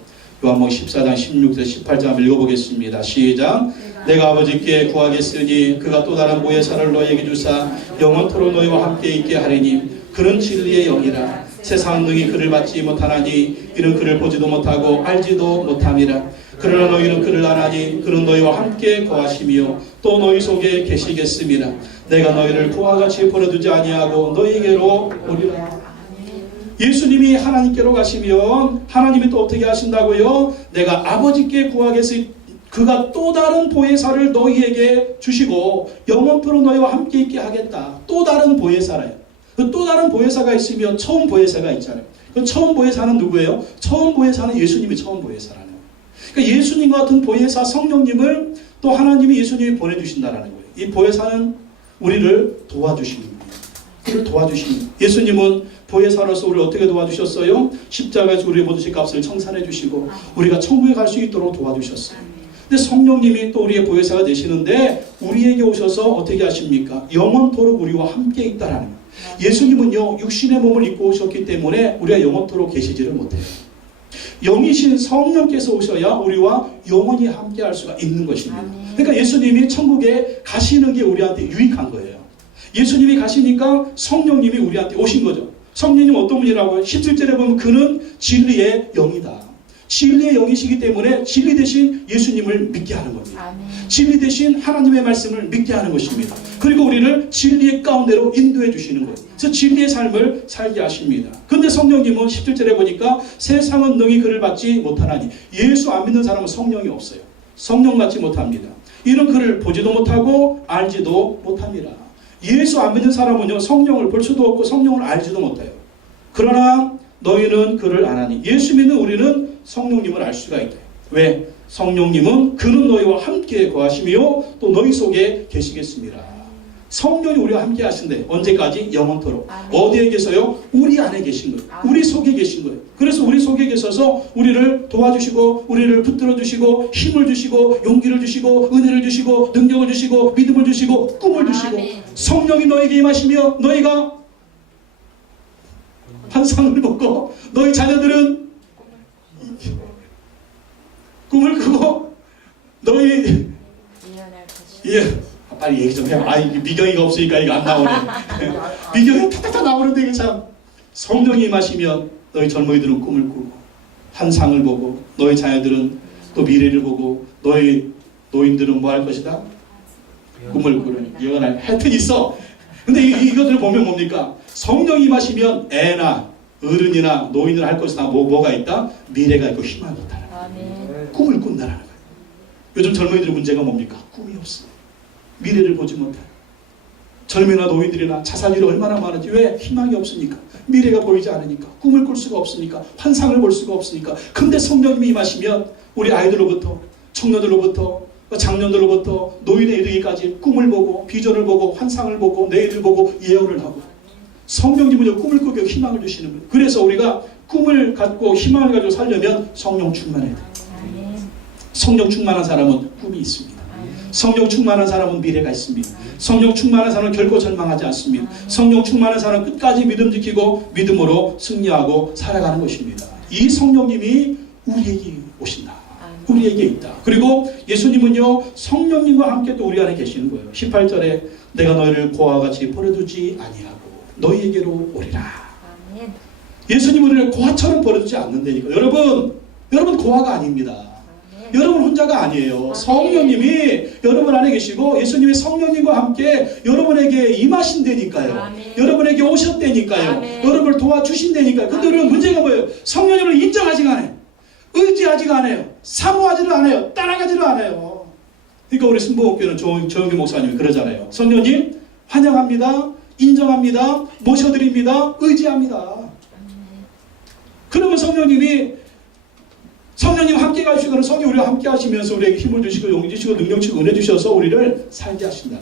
요한복음 14장 16절에 18절 한번 읽어보겠습니다. 시작. 내가 아버지께 구하겠으니 그가 또 다른 보혜사를 너희에게 주사 영원토록 너희와 함께 있게 하리니 그는 진리의 영이라. 세상 능히 그를 받지 못하나니 이는 그를 보지도 못하고 알지도 못함이라. 그러나 너희는 그를 아나니 그는 너희와 함께 거하시며 또 너희 속에 계시겠습니다. 내가 너희를 그와 같이 버려두지 아니하고 너희에게로 오리라. 예수님이 하나님께로 가시면 하나님이 또 어떻게 하신다고요? 내가 아버지께 구하겠으니 그가 또 다른 보혜사를 너희에게 주시고 영원토록 너희와 함께 있게 하겠다. 또 다른 보혜사래요. 그 또 다른 보혜사가 있으면 처음 보혜사가 있잖아요. 그 처음 보혜사는 누구예요? 처음 보혜사는 예수님이 처음 보혜사라는 거예요. 그러니까 예수님과 같은 보혜사 성령님을 또 하나님이 예수님이 보내주신다는 거예요. 이 보혜사는 우리를 도와주시는 거예요. 우리를 도와주시는 거예요. 예수님은 보혜사로서 우리를 어떻게 도와주셨어요? 십자가에서 우리의 모든 값을 청산해 주시고 우리가 천국에 갈 수 있도록 도와주셨어요. 근데 성령님이 또 우리의 보혜사가 되시는데 우리에게 오셔서 어떻게 하십니까? 영원토록 우리와 함께 있다라는 거예요. 예수님은요 육신의 몸을 입고 오셨기 때문에 우리가 영원토록 계시지를 못해요. 영이신 성령께서 오셔야 우리와 영원히 함께 할 수가 있는 것입니다. 그러니까 예수님이 천국에 가시는 게 우리한테 유익한 거예요. 예수님이 가시니까 성령님이 우리한테 오신 거죠. 성령님 어떤 분이라고요? 17절에 보면 그는 진리의 영이다. 진리의 영이시기 때문에 진리 대신 예수님을 믿게 하는 겁니다. 진리 대신 하나님의 말씀을 믿게 하는 것입니다. 그리고 우리를 진리의 가운데로 인도해 주시는 거예요. 그래서 진리의 삶을 살게 하십니다. 그런데 성령님은 17절에 보니까 세상은 능히 그를 받지 못하나니 예수 안 믿는 사람은 성령이 없어요. 성령 받지 못합니다. 이는 그를 보지도 못하고 알지도 못합니다. 예수 안 믿는 사람은요 성령을 볼 수도 없고 성령을 알지도 못해요. 그러나 너희는 그를 아나니 예수 믿는 우리는 성령님을 알 수가 있다. 왜? 성령님은 그는 너희와 함께 거하시며 또 너희 속에 계시겠습니다. 성령이 우리와 함께 하신대. 언제까지? 영원토록. 어디에 계세요? 우리 안에 계신 거예요. 우리 속에 계신 거예요. 그래서 우리 속에 계셔서 우리를 도와주시고 우리를 붙들어 주시고 힘을 주시고 용기를 주시고 은혜를 주시고 능력을 주시고 믿음을 주시고 꿈을 주시고 성령이 너에게 임하시며 너희가 환상을 보고 너희 자녀들은 꿈을 꾸고 너희 빨리 얘기 좀 해. 미경이가 없으니까 이거 안 나오네. 미경이 탁탁탁 나오는데 이게 참 성령이 임하시면 너희 젊은이들은 꿈을 꾸고 환상을 보고 너희 자녀들은 또 미래를 보고 너희 노인들은 뭐 할 것이다? 꿈을 꾸는 예언할 하여튼 있어. 근데 이것들을 보면 뭡니까? 성령이 임하시면 애나 어른이나 노인을 할 것이나 뭐가 있다? 미래가 있고 희망이 있다. 꿈을 꾼다는 거예요. 요즘 젊은이들의 문제가 뭡니까? 꿈이 없어. 미래를 보지 못해. 젊은이나 노인들이나 자살률이 얼마나 많은지. 왜? 희망이 없으니까. 미래가 보이지 않으니까. 꿈을 꿀 수가 없으니까. 환상을 볼 수가 없으니까. 근데 성령님이 임하시면 우리 아이들로부터 청년들로부터 장년들로부터 노인에 이르기까지 꿈을 보고 비전을 보고 환상을 보고 내일을 보고 예언을 하고 성령님은요 꿈을 꾸고 희망을 주시는 거예요. 그래서 우리가 꿈을 갖고 희망을 가지고 살려면 성령 충만해야 돼요. 성령 충만한 사람은 꿈이 있습니다. 성령 충만한 사람은 미래가 있습니다. 성령 충만한 사람은 결코 절망하지 않습니다. 성령 충만한 사람은 끝까지 믿음 지키고 믿음으로 승리하고 살아가는 것입니다. 이 성령님이 우리에게 오신다. 우리에게 있다. 그리고 예수님은요 성령님과 함께 또 우리 안에 계시는 거예요. 18절에 내가 너희를 고아와 같이 버려두지 아니하고 너희에게로 오리라. 예수님은 우리를 고아처럼 버려두지 않는다니까. 여러분 고아가 아닙니다. 여러분 혼자가 아니에요. 성령님이 여러분 안에 계시고 예수님의 성령님과 함께 여러분에게 임하신다니까요. 여러분에게 오셨다니까요. 여러분을 도와주신다니까요. 근데 우리는 문제가 뭐예요? 성령님을 인정하지가 않아요. 의지하지가 않아요. 사모하지를 않아요. 따라가지를 않아요. 그러니까 우리 순복음교회는 조영기 목사님이 그러잖아요. 성령님 환영합니다. 인정합니다. 모셔드립니다. 의지합니다. 그러면 성령님 함께 가시고 성령 우리와 함께 하시면서 우리에게 힘을 주시고 용기 주시고 능력 주시고 은혜 주셔서 우리를 살게 하신다.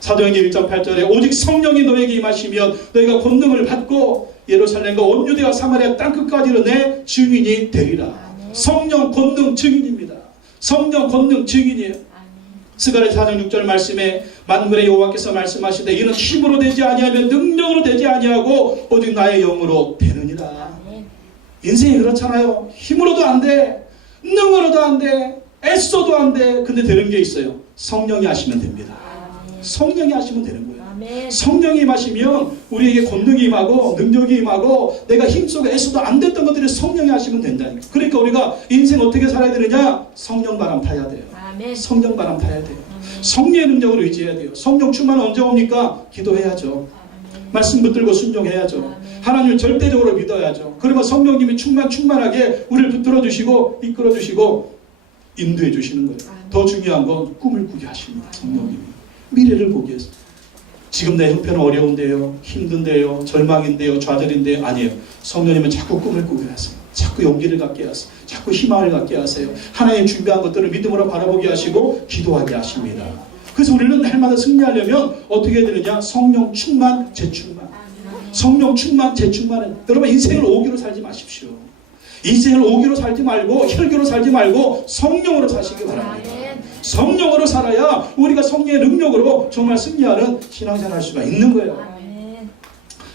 사도행전 1장 8절에 오직 성령이 너에게 임하시면 너희가 권능을 받고 예루살렘과 온 유대와 사마리아 땅끝까지는 내 증인이 되리라. 성령 권능 증인입니다. 성령 권능 증인이에요. 스가랴 4장 6절 말씀에 만군의 여호와께서 말씀하시되 이는 힘으로 되지 아니하면 능력으로 되지 아니하고 오직 나의 영으로 되느니라. 인생이 그렇잖아요. 힘으로도 안 돼. 능으로도 안 돼. 애써도 안 돼. 근데 되는 게 있어요. 성령이 하시면 됩니다. 성령이 하시면 되는 거예요. 성령이 임하시면 우리에게 권능이 임하고 능력이 임하고 내가 힘쓰고 애써도 안 됐던 것들을 성령이 하시면 된다니까. 그러니까 우리가 인생 어떻게 살아야 되느냐? 성령 바람 타야 돼요. 성령 바람 타야 돼요. 성령의 능력을 의지해야 돼요. 성령 충만 언제 옵니까? 기도해야죠. 말씀 붙들고 순종해야죠. 하나님을 절대적으로 믿어야죠. 그러면 성령님이 충만하게 우리를 붙들어 주시고 이끌어 주시고 인도해 주시는 거예요. 더 중요한 건 꿈을 꾸게 하십니다. 성령님이 미래를 보게 해서 지금 내 형편은 어려운데요, 힘든데요, 절망인데요, 좌절인데요. 아니에요. 성령님은 자꾸 꿈을 꾸게 하세요. 자꾸 용기를 갖게 하세요. 자꾸 희망을 갖게 하세요. 하나님 준비한 것들을 믿음으로 바라보게 하시고 기도하게 하십니다. 그래서 우리는 날마다 승리하려면 어떻게 해야 되느냐? 성령 충만, 재충만. 성령 충만, 재충만은 여러분 인생을 오기로 살지 마십시오. 인생을 오기로 살지 말고 혈기로 살지 말고 성령으로 사시기 바랍니다. 성령으로 살아야 우리가 성령의 능력으로 정말 승리하는 신앙생활 할 수가 있는 거예요.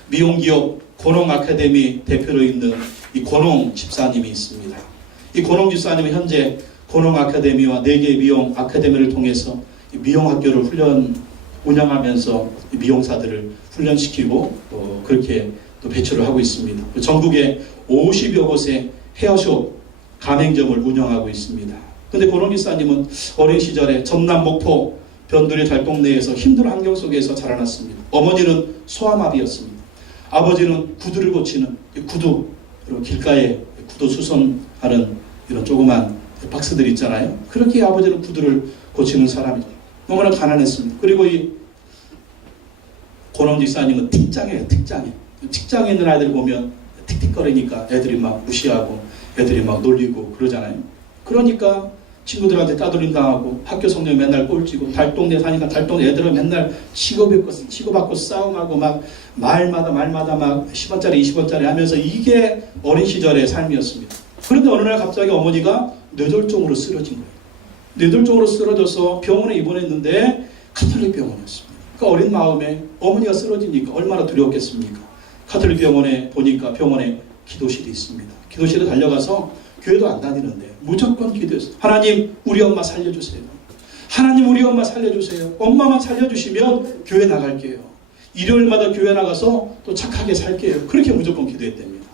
미용기업 권홍 아카데미 대표로 있는 이 권홍 집사님이 있습니다. 이 권홍 집사님은 현재 권홍 아카데미와 4개의 미용 아카데미를 통해서 미용학교를 운영하면서 미용사들을 훈련시키고 그렇게 또 배출을 하고 있습니다. 전국에 50여 곳의 헤어숍 가맹점을 운영하고 있습니다. 그런데 권홍 집사님은 어린 시절에 전남 목포 변두리 달동네에서 힘든 환경 속에서 자라났습니다. 어머니는 소아마비였습니다. 아버지는 구두를 고치는 구두, 그리고 길가에 구두 수선하는 이런 조그만 박스들 있잖아요. 그렇게 아버지는 구두를 고치는 사람이죠. 너무나 가난했습니다. 그리고 이 권홍 집사님은 특장이에요. 직장에 있는 아이들 보면 틱틱거리니까 애들이 막 무시하고 애들이 막 놀리고 그러잖아요. 그러니까 친구들한테 따돌림 당하고 학교 성적이 맨날 꼴찌고 달동네 사니까 달동네 애들은 맨날 치고받고 싸움하고 막 말마다 막 10원짜리 20원짜리 하면서 이게 어린 시절의 삶이었습니다. 그런데 어느 날 갑자기 어머니가 뇌졸중으로 쓰러진 거예요. 뇌졸중으로 쓰러져서 병원에 입원했는데 카톨릭 병원이었습니다. 그 어린 마음에 어머니가 쓰러지니까 얼마나 두려웠겠습니까? 카톨릭 병원에 보니까 병원에 기도실이 있습니다. 기도실에 달려가서 교회도 안 다니는데 무조건 기도했어요. 하나님 우리 엄마 살려주세요. 하나님 우리 엄마 살려주세요. 엄마만 살려주시면 교회 나갈게요. 일요일마다 교회 나가서 또 착하게 살게요. 그렇게 무조건 기도했답니다.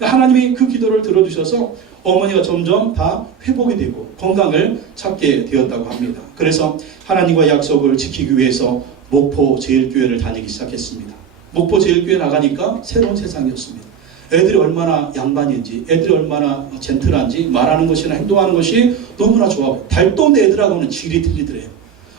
하나님이 그 기도를 들어주셔서 어머니가 점점 다 회복이 되고 건강을 찾게 되었다고 합니다. 그래서 하나님과 약속을 지키기 위해서 목포 제일교회를 다니기 시작했습니다. 목포 제일교회 나가니까 새로운 세상이었습니다. 애들이 얼마나 양반인지, 애들이 얼마나 젠틀한지, 말하는 것이나 행동하는 것이 너무나 좋아. 달동네 애들하고는 질이 틀리더래요.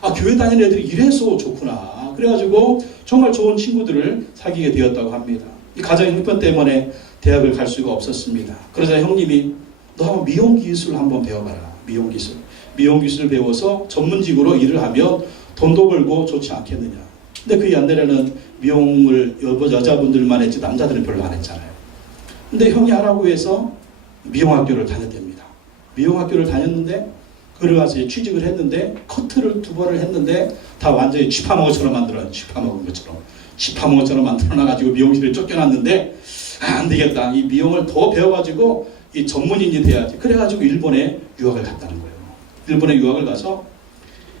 아, 교회 다니는 애들이 이래서 좋구나. 그래가지고 정말 좋은 친구들을 사귀게 되었다고 합니다. 이 가정의 형편 때문에 대학을 갈 수가 없었습니다. 그러자 형님이 너 한번 미용기술 한번 배워봐라. 미용기술. 미용 기술을 배워서 전문직으로 일을 하면 돈도 벌고 좋지 않겠느냐. 근데 그 옛날에는 미용을 여자분들만 했지 남자들은 별로 안 했잖아요. 근데 형이 하라고 해서 미용학교를 다녔답니다. 미용학교를 다녔는데 그러가서 취직을 했는데 커트를 2번을 했는데 다 완전히 쥐파먹어처럼 만들어요. 쥐파먹은 것처럼. 쥐파먹어처럼 만들어놔가지고 미용실에 쫓겨났는데 안 되겠다. 이 미용을 더 배워가지고 이 전문인이 돼야지. 그래가지고 일본에 유학을 갔다는 거예요. 일본에 유학을 가서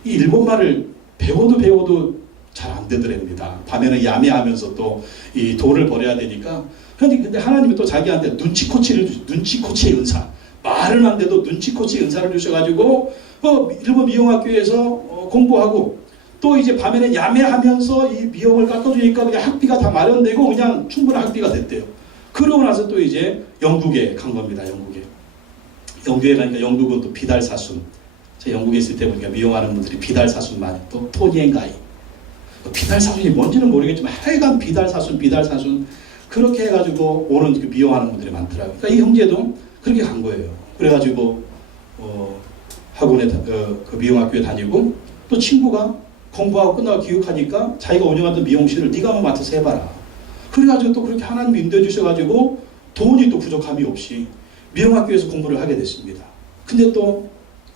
이 일본말을 배워도 잘 안 되더랍니다. 밤에는 야매하면서 또 이 돈을 벌어야 되니까. 근데 하나님이 또 자기한테 눈치코치의 은사. 말은 안 돼도 눈치코치의 은사를 주셔가지고 일본 미용학교에서 공부하고 또 이제 밤에는 야매하면서 이 미용을 깎아주니까 그냥 학비가 다 마련되고 그냥 충분한 학비가 됐대요. 그러고 나서 또 이제 영국에 간 겁니다. 영국에 가니까 영국은 또 비달사순. 제가 영국에 있을 때 보니까 미용하는 분들이 비달사순 많이 또 토니앤가이. 비달사순이 뭔지는 모르겠지만 하여간 비달사순 그렇게 해가지고 오는 그 미용하는 분들이 많더라고요. 그러니까 이 형제도 그렇게 간 거예요. 그래가지고 학원에 그 미용학교에 다니고 또 친구가 공부하고 끝나고 귀국하니까 자기가 운영하던 미용실을 네가 한번 맡아서 해봐라. 그래가지고 또 그렇게 하나님이 인도해 주셔가지고 돈이 또 부족함이 없이 미용학교에서 공부를 하게 됐습니다. 근데 또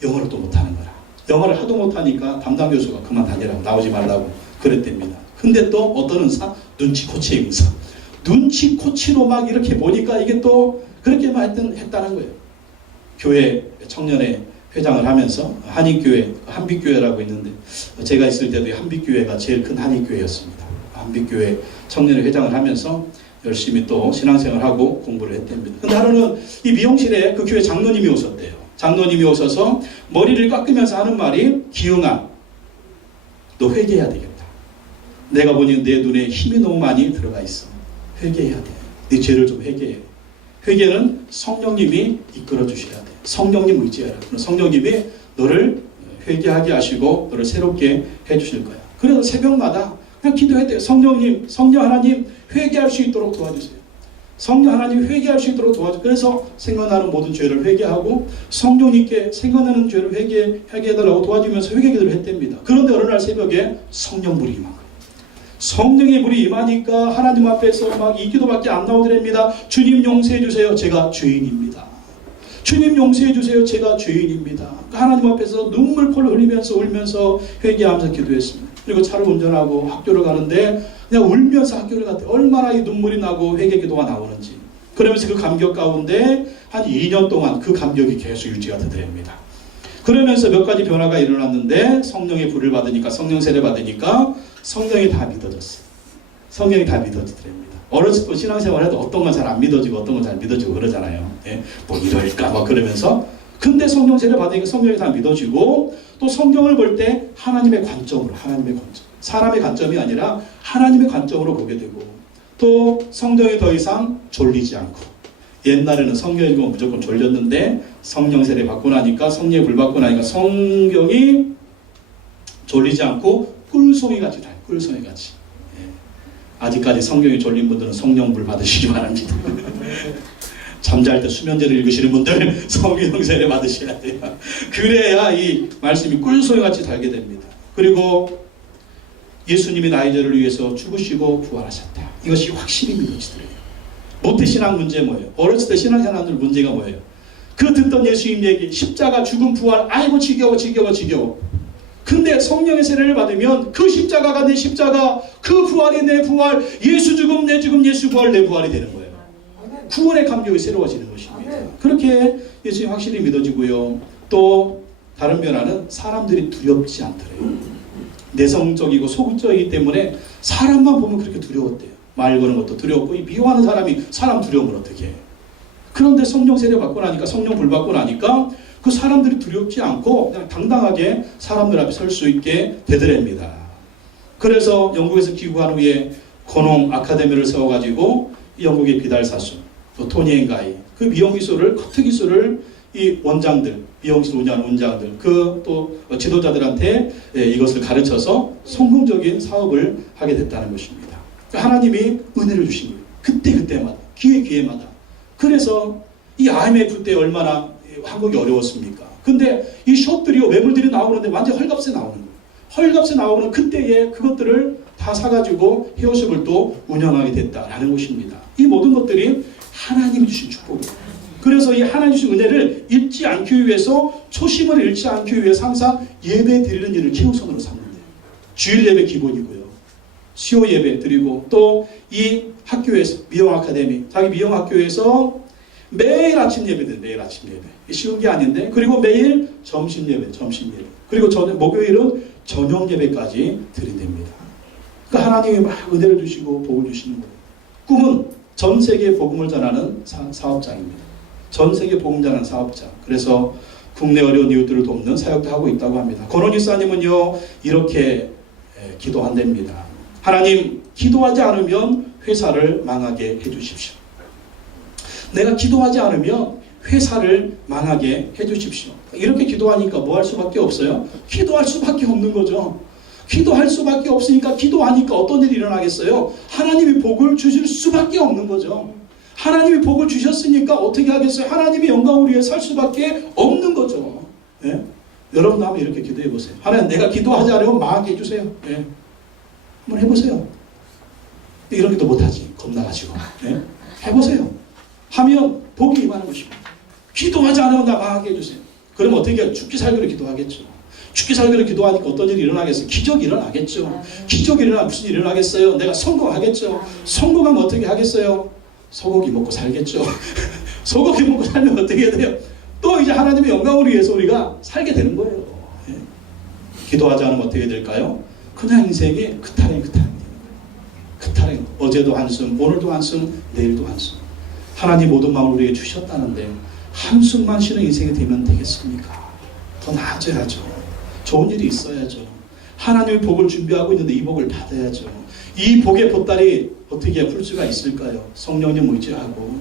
영어를 또 못하는 거라. 영어를 하도 못하니까 담당 교수가 그만 다니라고 나오지 말라고 그랬답니다. 근데 또 어떤 은사? 눈치코치의 은사. 눈치코치로 막 이렇게 보니까 이게 또 그렇게만 했다는 거예요. 교회 청년회 회장을 하면서 한인교회, 한빛교회라고 있는데 제가 있을 때도 한빛교회가 제일 큰 한인교회였습니다. 한빛교회 청년회 회장을 하면서 열심히 또 신앙생활하고 공부를 했답니다. 근데 하루는 이 미용실에 그 교회 장로님이 오셨대요. 장로님이 오셔서 머리를 깎으면서 하는 말이 기흥아, 너 회개해야 되겠다. 내가 보니 내 눈에 힘이 너무 많이 들어가 있어. 회개해야 돼. 네 죄를 좀 회개해. 회개는 성령님이 이끌어 주셔야 돼. 성령님 의지해라. 성령님이 너를 회개하게 하시고 너를 새롭게 해주실 거야. 그래서 새벽마다 그냥 기도했대요. 성령 하나님 회개할 수 있도록 도와주세요. 성령 하나님 회개할 수 있도록 도와주세요. 그래서 생각나는 모든 죄를 회개하고 성령님께 생각나는 죄를 회개해달라고 도와주면서 회개 기도를 했답니다. 그런데 어느 날 새벽에 성령불이 임한 거예요. 성령의 불이 임하니까 하나님 앞에서 막 이 기도밖에 안 나오더랍니다. 주님 용서해 주세요. 제가 죄인입니다. 주님 용서해 주세요. 제가 죄인입니다. 하나님 앞에서 눈물포를 흘리면서 울면서 회개하면서 기도했습니다. 그리고 차를 운전하고 학교를 가는데 그냥 울면서 학교를 갔대. 얼마나 이 눈물이 나고 회개 기도가 나오는지. 그러면서 그 감격 가운데 한 2년 동안 그 감격이 계속 유지가 되더랍니다. 그러면서 몇 가지 변화가 일어났는데 성령의 불을 받으니까 성령 세례 받으니까 성령이 다 믿어졌어요. 성령이 다 믿어지더랍니다. 어렸을 때 신앙생활 해도 어떤 건 잘 안 믿어지고 어떤 건 잘 믿어지고 그러잖아요. 예? 뭐 이럴까 막 그러면서 근데 성령 세례 받으니까 성령이 다 믿어지고 또 성경을 볼 때 하나님의 관점으로 사람의 관점이 아니라 하나님의 관점으로 보게 되고 또 성경이 더 이상 졸리지 않고 옛날에는 성경 읽으면 무조건 졸렸는데 성령 세례 받고 나니까 성령의 불 받고 나니까 성경이 졸리지 않고 꿀송이같이 달 꿀송이같이. 예. 아직까지 성경이 졸린 분들은 성령 불 받으시기 바랍니다. 잠잘 때 수면제를 읽으시는 분들 성경 세례 받으셔야 돼요. 그래야 이 말씀이 꿀송이같이 달게 됩니다. 그리고 예수님이 나의 죄를 위해서 죽으시고 부활하셨다. 이것이 확실히 믿어지더래요. 모태신앙 문제 뭐예요? 어렸을 때 신앙생활들 문제가 뭐예요? 그 듣던 예수님 얘기 십자가 죽음 부활 아이고 지겨워. 근데 성령의 세례를 받으면 그 십자가가 내 십자가 그 부활이 내 부활 예수 죽음 내 죽음 예수 부활 내 부활이 되는 거예요. 구원의 감격이 새로워지는 것입니다. 그렇게 예수님 확실히 믿어지고요. 또 다른 변화는 사람들이 두렵지 않더래요. 내성적이고 소극적이기 때문에 사람만 보면 그렇게 두려웠대요. 말 거는 것도 두렵고 이 미워하는 사람이 사람 두려움을 어떻게 해요. 그런데 성령 세례 받고 나니까 성령 불 받고 나니까 그 사람들이 두렵지 않고 그냥 당당하게 사람들 앞에 설 수 있게 되더랍니다. 그래서 영국에서 귀국한 후에 고농 아카데미를 세워가지고 영국의 비달사순 또 토니앤가이 그 미용기술을 커트 기술을 이 원장들 미용실 운영하는 원장들 그 또 지도자들한테 이것을 가르쳐서 성공적인 사업을 하게 됐다는 것입니다. 하나님이 은혜를 주신 거예요. 그때마다 기회마다. 그래서 이 IMF 때 얼마나 한국이 어려웠습니까? 근데 이 숍들이 매물들이 나오는데 완전 헐값에 나오는 거예요. 헐값에 나오는 그때에 그것들을 다 사가지고 헤어숍을 또 운영하게 됐다라는 것입니다. 이 모든 것들이 하나님이 주신 축복이에요. 그래서 이 하나님 주신 은혜를 잃지 않기 위해서 초심을 잃지 않기 위해서 항상 예배 드리는 일을 최우선으로 삼는데요. 주일 예배 기본이고요. 수요 예배 드리고 또 이 학교에서 미용 아카데미 자기 미용 학교에서 매일 아침 예배들 매일 아침 예배 쉬운 게 아닌데 그리고 매일 점심 예배 그리고 목요일은 저녁 예배까지 드린답니다. 그러니까 하나님이 막 은혜를 주시고 복을 주시는 거예요. 꿈은 전 세계에 복음을 전하는 사업장입니다. 전 세계 복음 전하는 사업장. 그래서 국내 어려운 이웃들을 돕는 사역도 하고 있다고 합니다. 권원 집사님은요 이렇게 기도한답니다. 하나님 기도하지 않으면 회사를 망하게 해주십시오. 내가 기도하지 않으면 회사를 망하게 해주십시오. 이렇게 기도하니까 뭐 할 수밖에 없어요? 기도할 수밖에 없는 거죠. 기도할 수밖에 없으니까 기도하니까 어떤 일이 일어나겠어요? 하나님이 복을 주실 수밖에 없는 거죠. 하나님이 복을 주셨으니까 어떻게 하겠어요? 하나님이 영광을 위해 살 수밖에 없는 거죠. 예? 여러분도 한번 이렇게 기도해 보세요. 하나님 내가 기도하지 않으면 망하게 해주세요. 예? 한번 해보세요. 이런 기도 못하지. 겁나가지고. 예? 해보세요. 하면 복이 임하는 것입니다. 기도하지 않으면 나 망하게 해주세요. 그럼 어떻게 해요? 죽기 살기로 기도하겠죠. 죽기 살기로 기도하니까 어떤 일이 일어나겠어요? 기적이 일어나겠죠. 기적이 일어나면 무슨 일이 일어나겠어요? 내가 성공하겠죠. 성공하면 어떻게 하겠어요? 소고기 먹고 살겠죠. 소고기 먹고 살면 어떻게 돼요? 또 이제 하나님의 영광을 위해서 우리가 살게 되는 거예요. 예. 기도하지 않으면 어떻게 될까요? 그냥 인생이 그타랭 어제도 한숨, 오늘도 한숨, 내일도 한숨. 하나님 모든 마음을 우리에게 주셨다는데 한숨만 쉬는 인생이 되면 되겠습니까? 더 나아져야죠. 좋은 일이 있어야죠. 하나님의 복을 준비하고 있는데 이 복을 받아야죠. 이 복의 보따리 어떻게 풀 수가 있을까요? 성령님 의지하고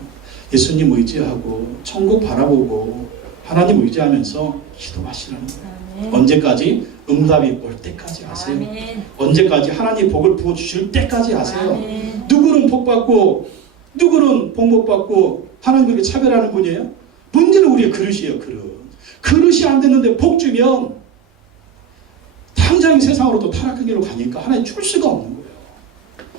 예수님 의지하고 천국 바라보고 하나님 의지하면서 기도하시라는 거예요. 언제까지? 응답이 올 때까지 하세요. 아멘. 언제까지? 하나님 복을 부어주실 때까지 하세요. 아멘. 누구는 복 받고 누구는 복 못 받고 하나님 그렇게 차별하는 분이에요? 문제는 우리의 그릇이에요. 그릇이 안 됐는데 복 주면 당장 세상으로 또 타락한 길로 가니까 하나님 줄 수가 없는 거예요.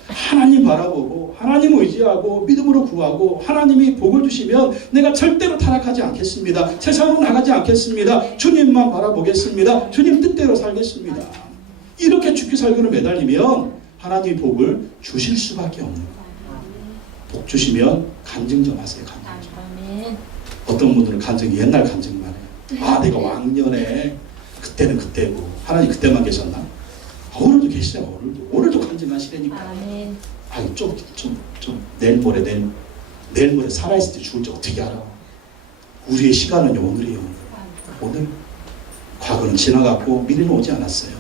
하나님 바라보고 하나님 의지하고 믿음으로 구하고 하나님이 복을 주시면 내가 절대로 타락하지 않겠습니다. 세상으로 나가지 않겠습니다. 주님만 바라보겠습니다. 주님 뜻대로 살겠습니다. 이렇게 죽기 살기로 매달리면 하나님이 복을 주실 수밖에 없는 거예요. 복 주시면 간증 좀 하세요. 간증 좀. 어떤 분들은 간증이 옛날 간증만 해요. 아 내가 왕년에 그때는 그때고 하나님 그때만 계셨나? 오늘도 계시잖아요. 오늘도 간증하시라니까. 아니 좀 내일 모레 살아있을 때 죽을 줄 어떻게 알아? 우리의 시간은 오늘이에요. 오늘 과거는 지나갔고 미래는 오지 않았어요.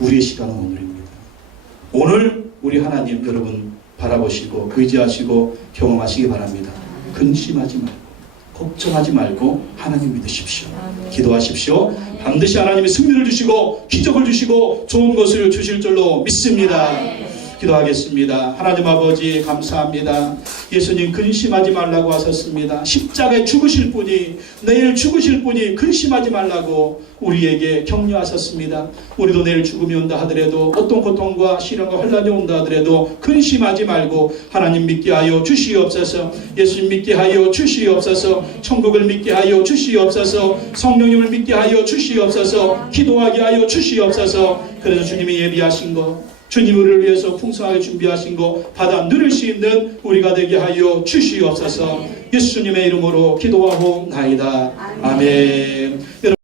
우리의 시간은 오늘입니다. 오늘 우리 하나님 여러분 바라보시고 의지하시고 경험하시기 바랍니다. 근심하지 말고 걱정하지 말고 하나님 믿으십시오. 기도하십시오. 반드시 하나님이 승리를 주시고 기적을 주시고 좋은 것을 주실 줄로 믿습니다. 기도하겠습니다. 하나님 아버지 감사합니다. 예수님 근심하지 말라고 하셨습니다. 십자가에 죽으실 분이 내일 죽으실 분이 근심하지 말라고 우리에게 격려하셨습니다. 우리도 내일 죽음이 온다 하더라도 어떤 고통과 시련과 혼란이 온다 하더라도 근심하지 말고 하나님 믿게 하여 주시옵소서. 예수님 믿게 하여 주시옵소서. 천국을 믿게 하여 주시옵소서. 성령님을 믿게 하여 주시옵소서. 기도하게 하여 주시옵소서. 그래서 주님이 예비하신 것 주님 우리를 위해서 풍성하게 준비하신 거 받아 누릴 수 있는 우리가 되게 하여 주시옵소서. 예수님의 이름으로 기도하옵나이다. 아멘.